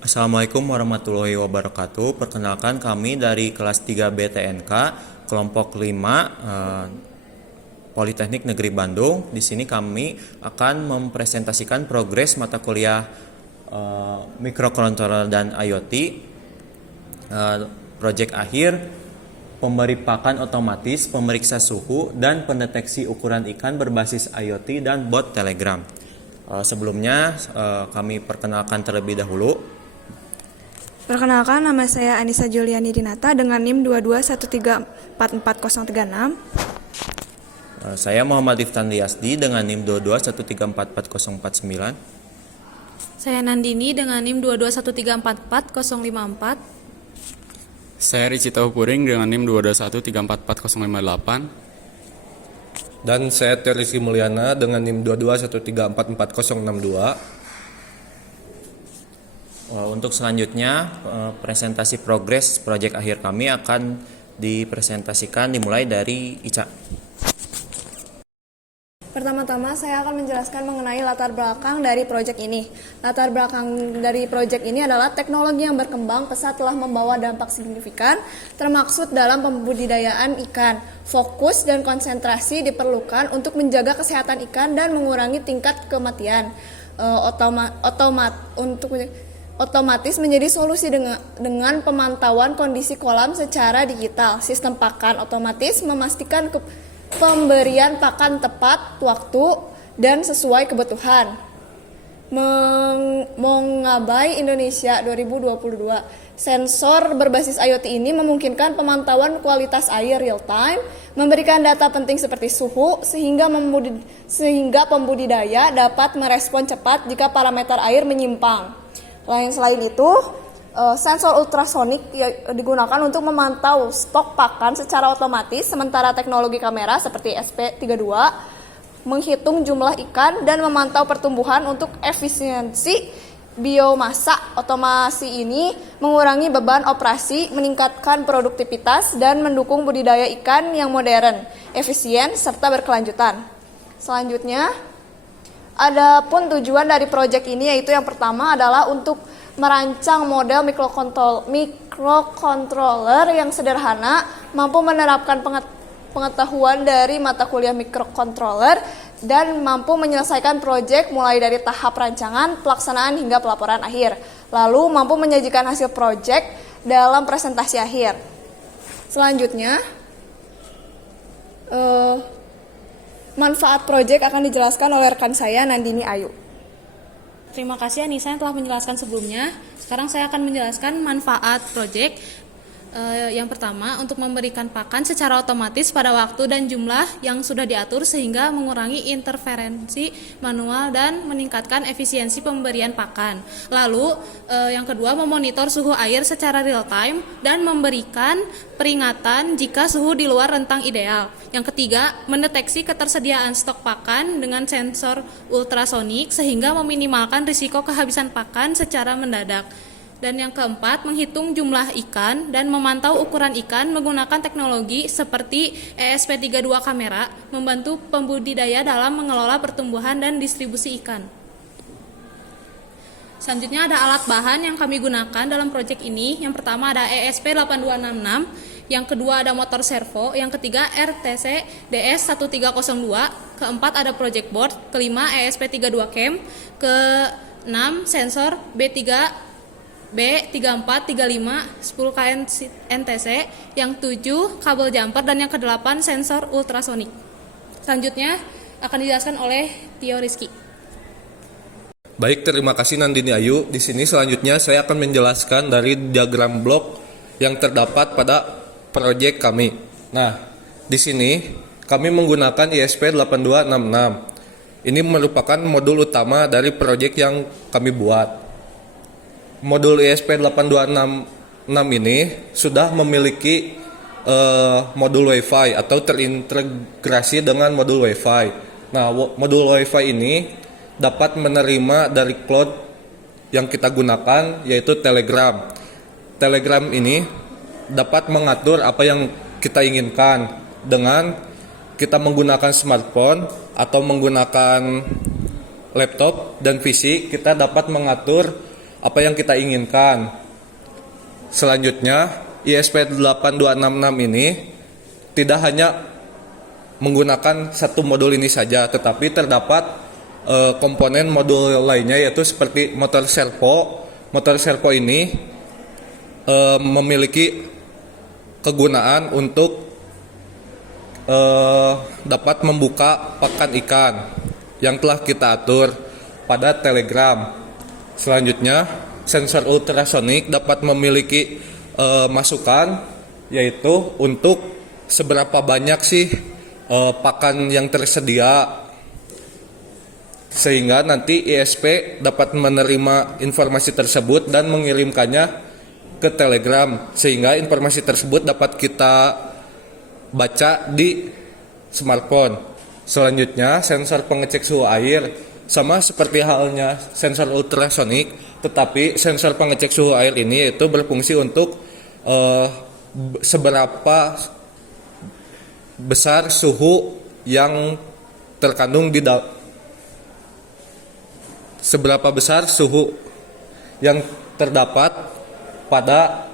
Assalamualaikum warahmatullahi wabarakatuh. Perkenalkan kami dari kelas 3B TNK, kelompok 5, Politeknik Negeri Bandung. Di sini kami akan mempresentasikan progres mata kuliah Microcontroller dan IoT, proyek akhir, pemberi pakan otomatis, pemeriksa suhu, dan pendeteksi ukuran ikan berbasis IoT dan bot Telegram. Sebelumnya kami perkenalkan terlebih dahulu. Perkenalkan, nama saya Anissa Juliani Dinata dengan NIM 221344036. Saya Muhammad Iftan Liasdi dengan NIM 221344049. Saya Nandini dengan NIM 221344054. Saya Ricci Taupuring dengan NIM 221344058. Dan saya Terisi Mulyana dengan NIM 221344062. Untuk selanjutnya, presentasi progres proyek akhir kami akan dipresentasikan dimulai dari Ica. Pertama-tama saya akan menjelaskan mengenai latar belakang dari proyek ini. Latar belakang dari proyek ini adalah teknologi yang berkembang pesat telah membawa dampak signifikan, termaksud dalam pembudidayaan ikan. Fokus dan konsentrasi diperlukan untuk menjaga kesehatan ikan dan mengurangi tingkat kematian. Otomatis menjadi solusi dengan pemantauan kondisi kolam secara digital. Sistem pakan otomatis memastikan pemberian pakan tepat waktu dan sesuai kebutuhan. Mongabai Indonesia 2022. Sensor berbasis IoT ini memungkinkan pemantauan kualitas air real time, memberikan data penting seperti suhu sehingga pembudidaya dapat merespon cepat jika parameter air menyimpang. Selain itu, sensor ultrasonik digunakan untuk memantau stok pakan secara otomatis, sementara teknologi kamera seperti SP32 menghitung jumlah ikan dan memantau pertumbuhan untuk efisiensi biomasa. Otomasi ini mengurangi beban operasi, meningkatkan produktivitas, dan mendukung budidaya ikan yang modern, efisien, serta berkelanjutan. Selanjutnya, adapun tujuan dari proyek ini yaitu yang pertama adalah untuk merancang model microcontroller yang sederhana, mampu menerapkan pengetahuan dari mata kuliah microcontroller, dan mampu menyelesaikan proyek mulai dari tahap rancangan, pelaksanaan, hingga pelaporan akhir. Lalu mampu menyajikan hasil proyek dalam presentasi akhir. Selanjutnya, manfaat proyek akan dijelaskan oleh rekan saya Nandini Ayu. Terima kasih Anissa yang telah menjelaskan sebelumnya. Sekarang saya akan menjelaskan manfaat proyek. Yang pertama, untuk memberikan pakan secara otomatis pada waktu dan jumlah yang sudah diatur sehingga mengurangi interferensi manual dan meningkatkan efisiensi pemberian pakan. Lalu, yang kedua, memonitor suhu air secara real time dan memberikan peringatan jika suhu di luar rentang ideal. Yang ketiga, mendeteksi ketersediaan stok pakan dengan sensor ultrasonik sehingga meminimalkan risiko kehabisan pakan secara mendadak. Dan yang keempat, menghitung jumlah ikan dan memantau ukuran ikan menggunakan teknologi seperti ESP32 kamera, membantu pembudidaya dalam mengelola pertumbuhan dan distribusi ikan. Selanjutnya ada alat bahan yang kami gunakan dalam proyek ini. Yang pertama ada ESP8266, yang kedua ada motor servo, yang ketiga RTC DS1302, keempat ada project board, kelima ESP32 cam, keenam sensor B3435 10 NTC, yang 7 kabel jumper, dan yang ke-8 sensor ultrasonik. Selanjutnya akan dijelaskan oleh Tio Rizky. Baik, terima kasih Nandini Ayu. Di sini selanjutnya saya akan menjelaskan dari diagram blok yang terdapat pada proyek kami. Nah, di sini kami menggunakan ISP8266. Ini merupakan modul utama dari proyek yang kami buat. Modul ISP8266 ini sudah memiliki modul Wi-Fi atau terintegrasi dengan modul Wi-Fi. Nah, modul Wi-Fi ini dapat menerima dari cloud yang kita gunakan, yaitu Telegram. Telegram ini dapat mengatur apa yang kita inginkan dengan kita menggunakan smartphone atau menggunakan laptop dan PC. Kita dapat mengatur apa yang kita inginkan. Selanjutnya, ISP8266 ini tidak hanya menggunakan satu modul ini saja, tetapi terdapat komponen modul lainnya, yaitu seperti motor servo. Motor servo ini memiliki kegunaan untuk dapat membuka pakan ikan yang telah kita atur pada Telegram. Selanjutnya, sensor ultrasonik dapat memiliki masukan, yaitu untuk seberapa banyak sih pakan yang tersedia, sehingga nanti ISP dapat menerima informasi tersebut dan mengirimkannya ke Telegram, sehingga informasi tersebut dapat kita baca di smartphone. Selanjutnya, sensor pengecek suhu air sama seperti halnya sensor ultrasonik, tetapi sensor pengecek suhu air ini yaitu berfungsi untuk seberapa besar suhu yang terkandung di seberapa besar suhu yang terdapat pada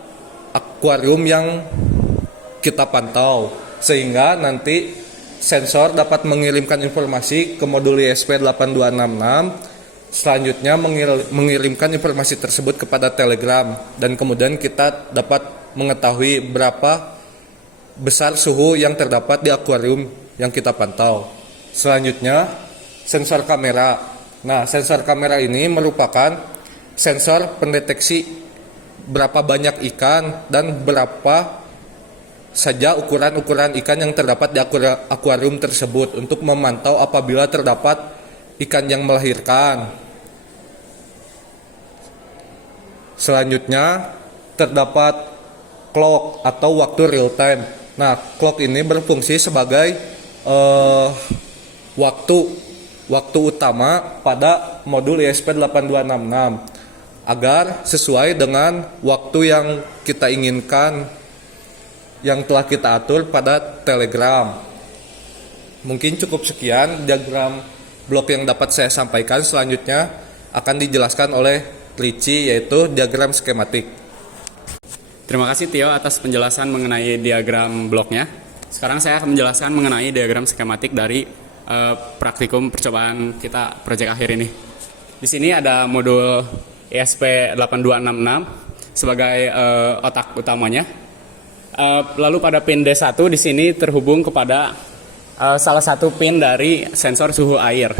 akuarium yang kita pantau, sehingga nanti sensor dapat mengirimkan informasi ke modul ISP8266, selanjutnya mengirimkan informasi tersebut kepada Telegram, dan kemudian kita dapat mengetahui berapa besar suhu yang terdapat di akuarium yang kita pantau. Selanjutnya, sensor kamera. Nah, sensor kamera ini merupakan sensor pendeteksi berapa banyak ikan dan berapa saja ukuran-ukuran ikan yang terdapat di akuarium tersebut untuk memantau apabila terdapat ikan yang melahirkan. Selanjutnya, terdapat clock atau waktu real time. Nah, clock ini berfungsi sebagai waktu utama pada modul ISP8266 agar sesuai dengan waktu yang kita inginkan yang telah kita atur pada Telegram. Mungkin cukup sekian diagram blok yang dapat saya sampaikan. Selanjutnya akan dijelaskan oleh Ricci, yaitu diagram skematik. Terima kasih Tio atas penjelasan mengenai diagram bloknya. Sekarang saya akan menjelaskan mengenai diagram skematik dari praktikum percobaan kita proyek akhir ini. Di sini ada modul ISP8266 sebagai otak utamanya. Lalu pada pin D1 di sini terhubung kepada salah satu pin dari sensor suhu air.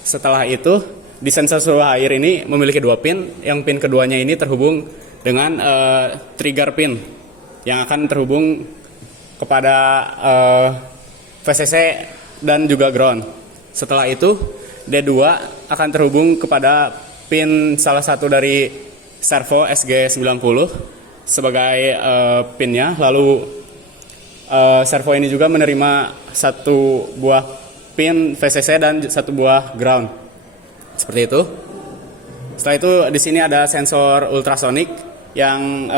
Setelah itu di sensor suhu air ini memiliki dua pin. Yang pin keduanya ini terhubung dengan trigger pin yang akan terhubung kepada VCC dan juga ground. Setelah itu D2 akan terhubung kepada pin salah satu dari servo SG90 sebagai pinnya. Lalu servo ini juga menerima satu buah pin VCC dan satu buah ground. Seperti itu. Setelah itu di sini ada sensor ultrasonik yang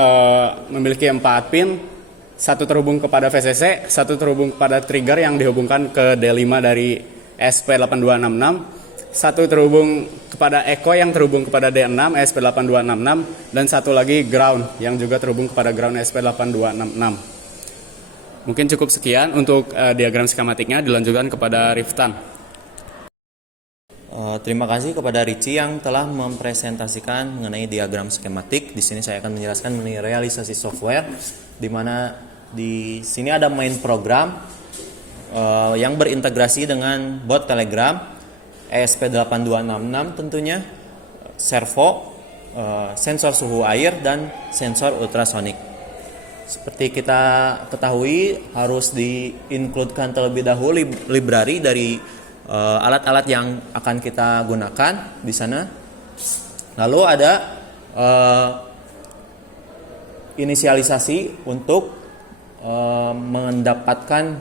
memiliki 4 pin. Satu terhubung kepada VCC, satu terhubung kepada trigger yang dihubungkan ke D5 dari SP8266, satu terhubung kepada echo yang terhubung kepada D6 SP8266, dan satu lagi ground yang juga terhubung kepada ground SP8266. Mungkin cukup sekian untuk diagram skematiknya, dilanjutkan kepada Riftan. Terima kasih kepada Ricci yang telah mempresentasikan mengenai diagram skematik. Di sini saya akan menjelaskan mengenai realisasi software, di mana di sini ada main program yang berintegrasi dengan bot Telegram, ESP8266 tentunya, servo, sensor suhu air, dan sensor ultrasonik. Seperti kita ketahui, harus di-includekan terlebih dahulu library dari alat-alat yang akan kita gunakan di sana. Lalu ada inisialisasi untuk mendapatkan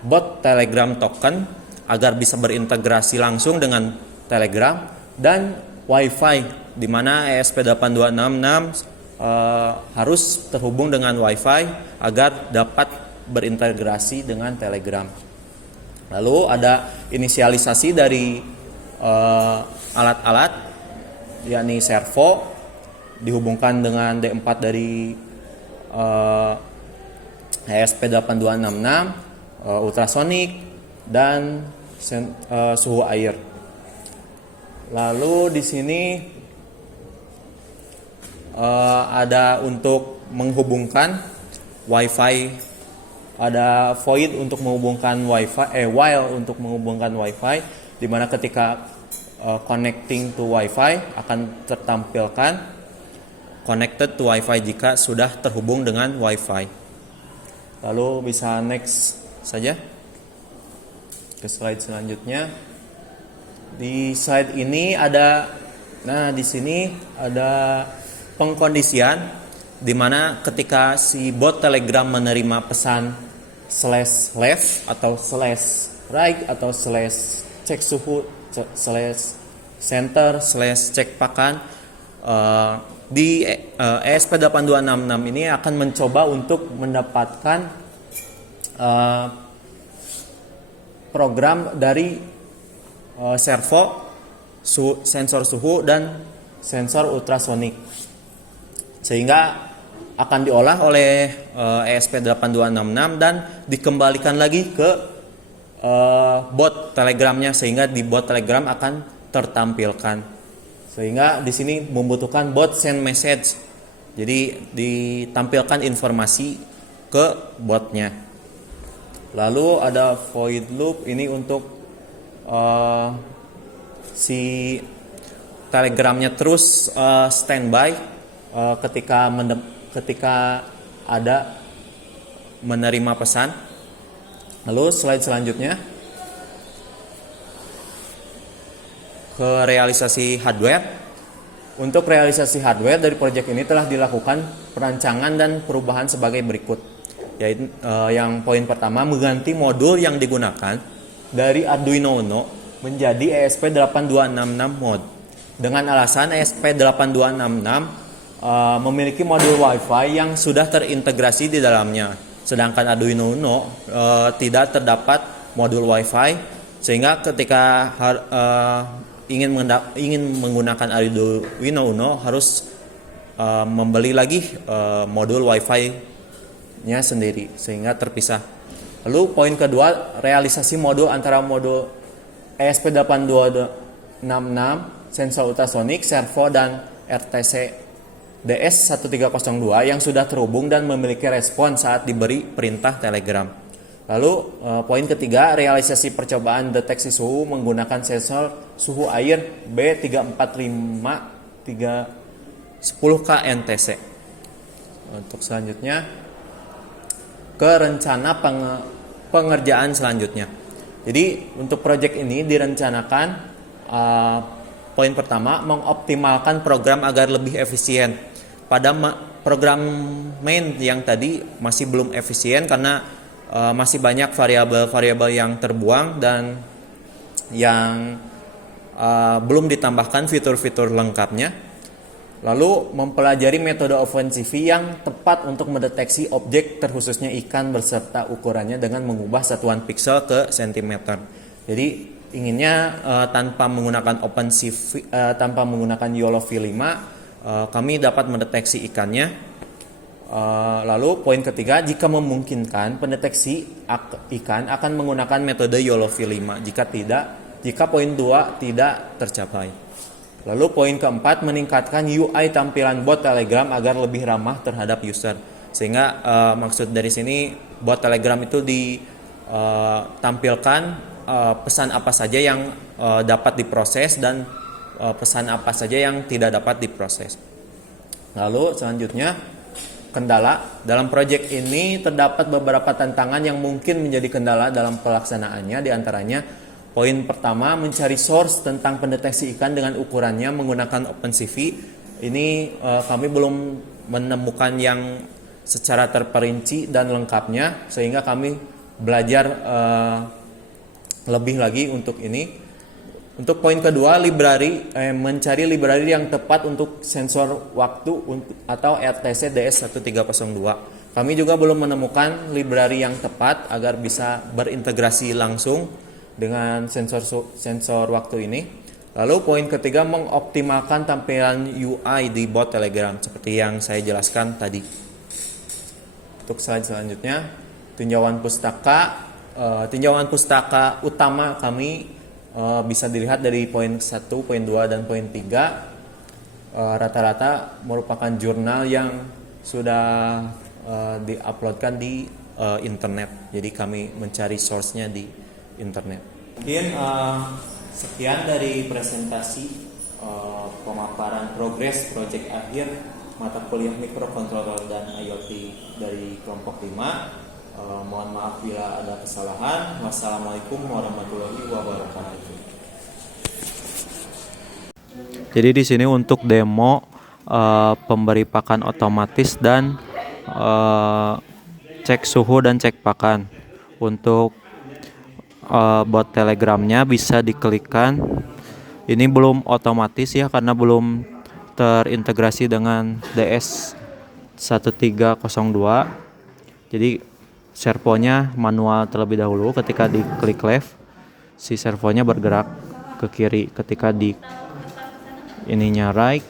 bot Telegram token agar bisa berintegrasi langsung dengan Telegram, dan Wi-Fi, di mana ESP8266 harus terhubung dengan Wi-Fi agar dapat berintegrasi dengan Telegram. Lalu ada inisialisasi dari alat-alat yakni servo dihubungkan dengan D4 dari ESP8266, ultrasonik, dan suhu air. Lalu di sini ada untuk menghubungkan WiFi, ada void untuk menghubungkan WiFi, while untuk menghubungkan WiFi, di mana ketika connecting to WiFi akan tertampilkan connected to WiFi jika sudah terhubung dengan WiFi. Lalu bisa next saja ke slide selanjutnya. Di slide ini ada, di sini ada pengkondisian di mana ketika si bot Telegram menerima pesan /left atau /right atau /cek suhu /center /cek pakan, di ESP8266 ini akan mencoba untuk mendapatkan program dari servo, sensor suhu, dan sensor ultrasonik, sehingga akan diolah oleh ESP8266 dan dikembalikan lagi ke bot Telegramnya, sehingga di bot Telegram akan tertampilkan. Sehingga di sini membutuhkan bot send message, jadi ditampilkan informasi ke botnya. Lalu ada void loop, ini untuk si Telegramnya terus standby ketika ada menerima pesan. Lalu slide selanjutnya ke realisasi hardware. Untuk realisasi hardware dari proyek ini telah dilakukan perancangan dan perubahan sebagai berikut. Yaitu yang poin pertama, mengganti modul yang digunakan dari Arduino Uno menjadi ESP8266 mode. Dengan alasan ESP8266 memiliki modul Wi-Fi yang sudah terintegrasi di dalamnya, sedangkan Arduino Uno tidak terdapat modul Wi-Fi, sehingga ketika ingin menggunakan Arduino Uno harus membeli lagi modul Wi-Fi-nya sendiri, sehingga terpisah. Lalu poin kedua, realisasi modul antara modul ESP8266, sensor ultrasonik, servo, dan RTC DS1302 yang sudah terhubung dan memiliki respon saat diberi perintah Telegram. Lalu poin ketiga, realisasi percobaan deteksi suhu menggunakan sensor suhu air B34510K NTC. Untuk selanjutnya ke rencana pengerjaan selanjutnya. Jadi untuk proyek ini direncanakan poin pertama, mengoptimalkan program agar lebih efisien. Pada program main yang tadi masih belum efisien karena masih banyak variabel-variabel yang terbuang dan yang belum ditambahkan fitur-fitur lengkapnya. Lalu mempelajari metode OpenCV yang tepat untuk mendeteksi objek terkhususnya ikan beserta ukurannya dengan mengubah satuan piksel ke sentimeter. Jadi inginnya tanpa menggunakan OpenCV, tanpa menggunakan YOLO V5, kami dapat mendeteksi ikannya. Lalu poin ketiga, jika memungkinkan pendeteksi ikan akan menggunakan metode YOLO V5. Jika poin 2 tidak tercapai. Lalu poin keempat, meningkatkan UI tampilan bot Telegram agar lebih ramah terhadap user. Sehingga maksud dari sini bot Telegram itu ditampilkan pesan apa saja yang dapat diproses dan pesan apa saja yang tidak dapat diproses. Lalu selanjutnya, kendala. Dalam proyek ini terdapat beberapa tantangan yang mungkin menjadi kendala dalam pelaksanaannya. Di antaranya, poin pertama, mencari source tentang pendeteksi ikan dengan ukurannya menggunakan OpenCV. Ini kami belum menemukan yang secara terperinci dan lengkapnya, sehingga kami belajar lebih lagi untuk ini. Untuk poin kedua, mencari library yang tepat untuk sensor waktu atau RTC DS1302. Kami juga belum menemukan library yang tepat agar bisa berintegrasi langsung dengan sensor waktu ini. Lalu poin ketiga, mengoptimalkan tampilan UI di bot Telegram seperti yang saya jelaskan tadi. Untuk slide selanjutnya, tinjauan pustaka utama kami bisa dilihat dari poin 1, poin 2, dan poin 3. Rata-rata merupakan jurnal yang sudah diuploadkan di internet. Jadi kami mencari source-nya di internet. Mungkin sekian dari presentasi pemaparan progres proyek akhir mata kuliah mikrokontroler dan IoT dari kelompok 5. Mohon maaf bila ada kesalahan. Wassalamualaikum warahmatullahi wabarakatuh. Jadi di sini untuk demo pemberi pakan otomatis dan cek suhu dan cek pakan. Untuk bot Telegramnya bisa diklikkan. Ini belum otomatis ya karena belum terintegrasi dengan DS 1302. Jadi servonya manual terlebih dahulu. Ketika diklik left, si servonya bergerak ke kiri. Ketika di ininya right,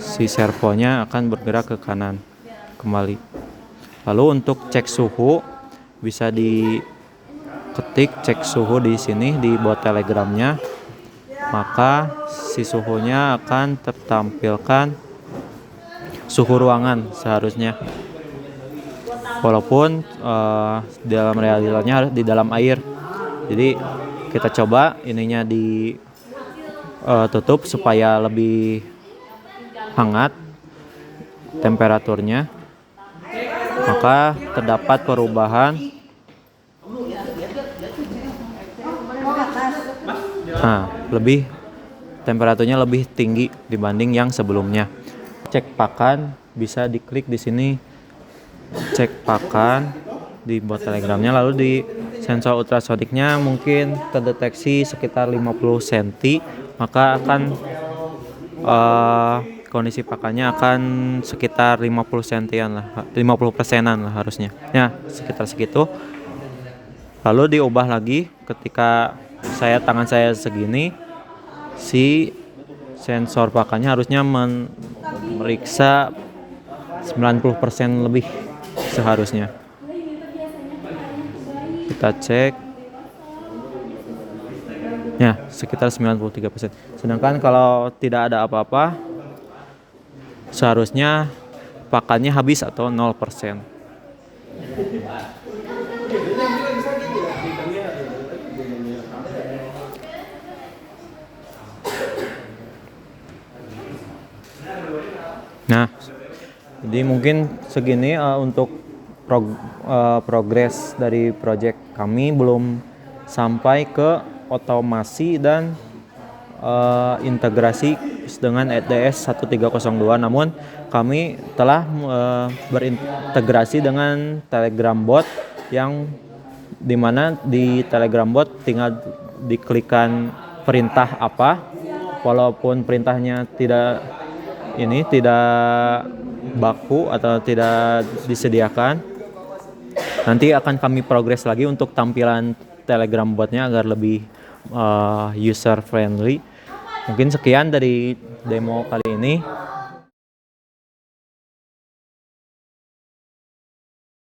si servonya akan bergerak ke kanan kembali. Lalu untuk cek suhu bisa diketik cek suhu di sini di bot Telegramnya, maka si suhunya akan tertampilkan suhu ruangan seharusnya. Walaupun dalam realitanya harus di dalam air. Jadi kita coba ininya ditutup supaya lebih hangat temperaturnya. Maka terdapat perubahan. Lebih temperaturnya lebih tinggi dibanding yang sebelumnya. Cek pakan bisa diklik di sini. Cek pakan di bot Telegramnya, lalu di sensor ultrasoniknya mungkin terdeteksi sekitar 50 cm, maka akan kondisi pakannya akan sekitar 50 cm lah, 50%-an lah harusnya. Ya, sekitar segitu. Lalu diubah lagi ketika tangan saya segini, si sensor pakannya harusnya memeriksa 90% lebih seharusnya. Kita cek. Ya, sekitar 93%. Sedangkan kalau tidak ada apa-apa, seharusnya pakannya habis atau 0%. Nah, jadi mungkin segini untuk progres dari proyek kami. Belum sampai ke otomasi dan integrasi dengan EDS 1302, namun kami telah berintegrasi dengan Telegram bot, yang dimana di Telegram bot tinggal diklikkan perintah apa, walaupun perintahnya tidak baku atau tidak disediakan. Nanti akan kami progres lagi untuk tampilan Telegram botnya agar lebih user friendly. Mungkin sekian dari demo kali ini.